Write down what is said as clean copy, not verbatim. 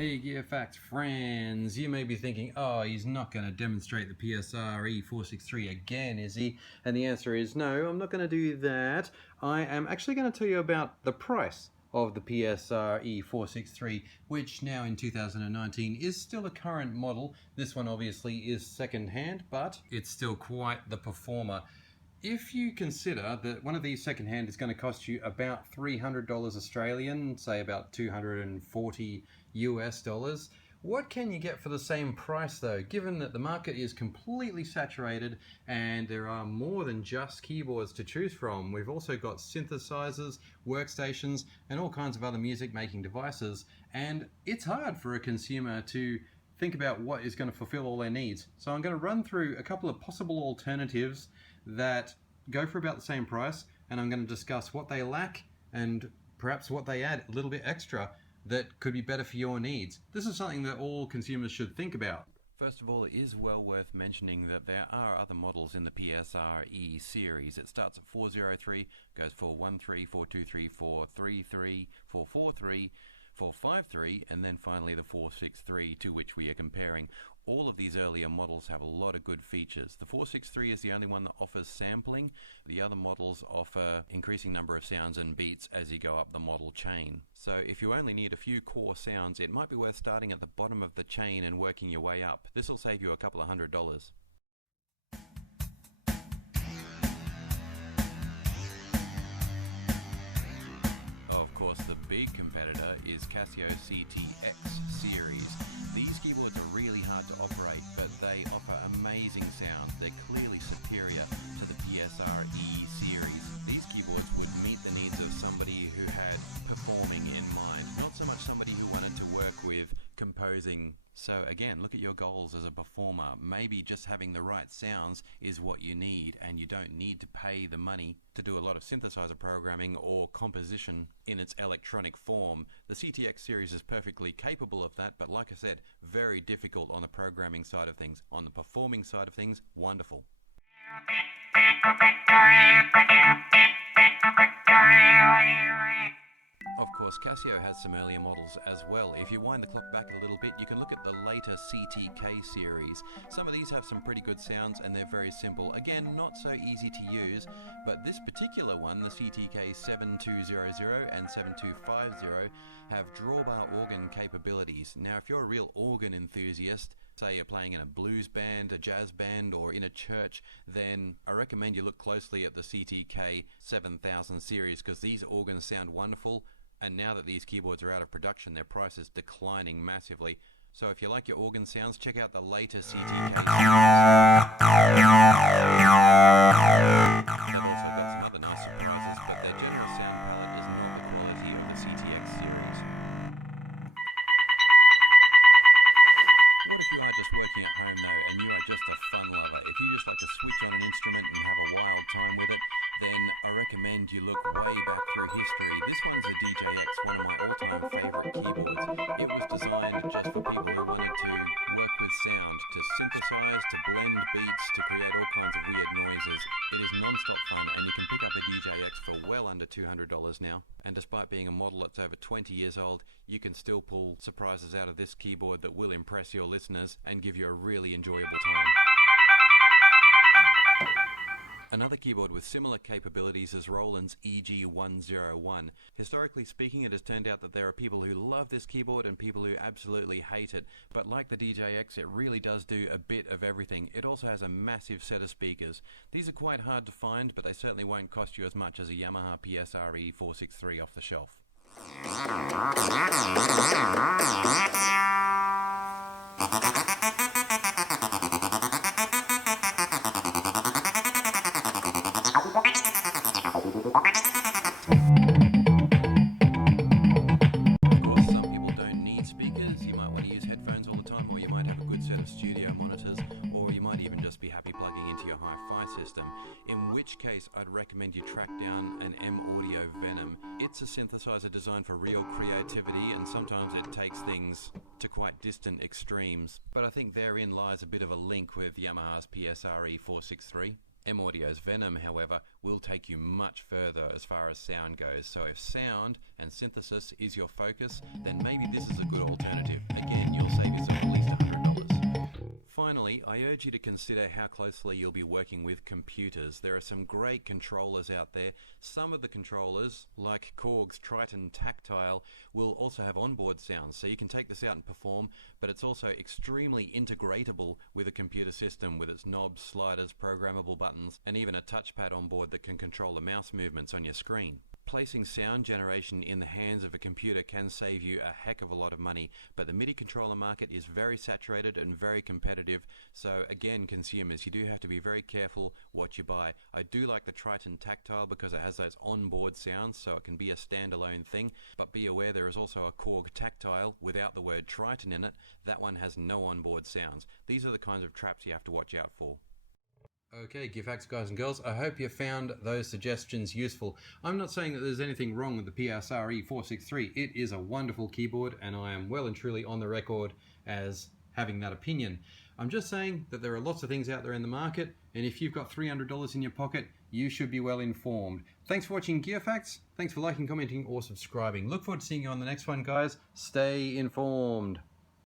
Hey Gear Facts friends, you may be thinking, oh, he's not going to demonstrate the PSR-E463 again, is he? And the answer is no, I'm not going to do that. I am actually going to tell you about the price of the PSR-E463, which now in 2019 is still a current model. This one obviously is second-hand, but it's still quite the performer. If you consider that one of these second-hand is going to cost you about $300 Australian, say about 240 US dollars, what can you get for the same price though, given that the market is completely saturated and there are more than just keyboards to choose from? We've also got synthesizers, workstations, and all kinds of other music making devices, and it's hard for a consumer to think about what is going to fulfill all their needs. So I'm going to run through a couple of possible alternatives that go for about the same price, and I'm going to discuss what they lack and perhaps what they add a little bit extra that could be better for your needs. This is something that all consumers should think about. First of all, it is well worth mentioning that there are other models in the PSR E-series. It starts at 403, goes for 13, 423, 433, 443, 453, and then finally the 463, to which we are comparing. All of these earlier models have a lot of good features. The 463 is the only one that offers sampling. The other models offer increasing number of sounds and beats as you go up the model chain. So if you only need a few core sounds, it might be worth starting at the bottom of the chain and working your way up. This will save you a couple of $100. Of course, the big competitor is Casio CTX series. These keyboards are really hard to operate, but they offer amazing sound. They're clearly superior to the PSR E-series. These keyboards would meet the needs of somebody who had performing in mind, not so much somebody who wanted to work with composing. So again, look at your goals as a performer. Maybe just having the right sounds is what you need, and you don't need to pay the money to do a lot of synthesizer programming or composition in its electronic form. The CTX series is perfectly capable of that, but like I said, very difficult on the programming side of things. On the performing side of things, wonderful. Of course, Casio has some earlier models as well. If you wind the clock back a little bit, you can look at the later CTK series. Some of these have some pretty good sounds and they're very simple. Again, not so easy to use, but this particular one, the CTK 7200 and 7250, have drawbar organ capabilities. Now, if you're a real organ enthusiast, say you're playing in a blues band, a jazz band, or in a church, then I recommend you look closely at the CTK 7000 series, because these organs sound wonderful, and now that these keyboards are out of production, their price is declining massively. So if you like your organ sounds, check out the later CTK series. They've also got some other nice surprises, but their general sound palette is not the quality of the CTX series. What if you are just working at home though, and you are just a fun lover? If you just like to switch on an instrument and have a wild time with it, then I recommend you look way back through history. This one's a DJX, one of my all-time favorite keyboards. It was designed just for people who wanted to work with sound, to synthesize, to blend beats, to create all kinds of weird noises. It is non-stop fun, and you can pick up a DJX for well under $200 now. And despite being a model that's over 20 years old, you can still pull surprises out of this keyboard that will impress your listeners and give you a really enjoyable time. Another keyboard with similar capabilities is Roland's EG-101. Historically speaking, it has turned out that there are people who love this keyboard and people who absolutely hate it. But like the DJX, it really does do a bit of everything. It also has a massive set of speakers. These are quite hard to find, but they certainly won't cost you as much as a Yamaha PSR-E463 off the shelf. In which case I'd recommend you track down an M-Audio Venom. It's a synthesizer designed for real creativity, and sometimes it takes things to quite distant extremes. But I think therein lies a bit of a link with Yamaha's PSR-E463. M-Audio's Venom, however, will take you much further as far as sound goes. So if sound and synthesis is your focus, then maybe this is a good alternative. Again, you'll save yourself at least $100. Finally, I urge you to consider how closely you'll be working with computers. There are some great controllers out there. Some of the controllers, like Korg's Triton Tactile, will also have onboard sounds, so you can take this out and perform, but it's also extremely integratable with a computer system with its knobs, sliders, programmable buttons, and even a touchpad on board that can control the mouse movements on your screen. Placing sound generation in the hands of a computer can save you a heck of a lot of money, but the MIDI controller market is very saturated and very competitive, so again, consumers, you do have to be very careful what you buy. I do like the Triton Tactile because it has those onboard sounds, so it can be a standalone thing, but be aware there is also a Korg Tactile without the word Triton in it. That one has no onboard sounds. These are the kinds of traps you have to watch out for. Okay, Gear Facts guys and girls, I hope you found those suggestions useful. I'm not saying that there's anything wrong with the PSR-E463. It is a wonderful keyboard and I am well and truly on the record as having that opinion. I'm just saying that there are lots of things out there in the market, and if you've got $300 in your pocket, you should be well informed. Thanks for watching Gear Facts. Thanks for liking, commenting or subscribing. Look forward to seeing you on the next one, guys. Stay informed.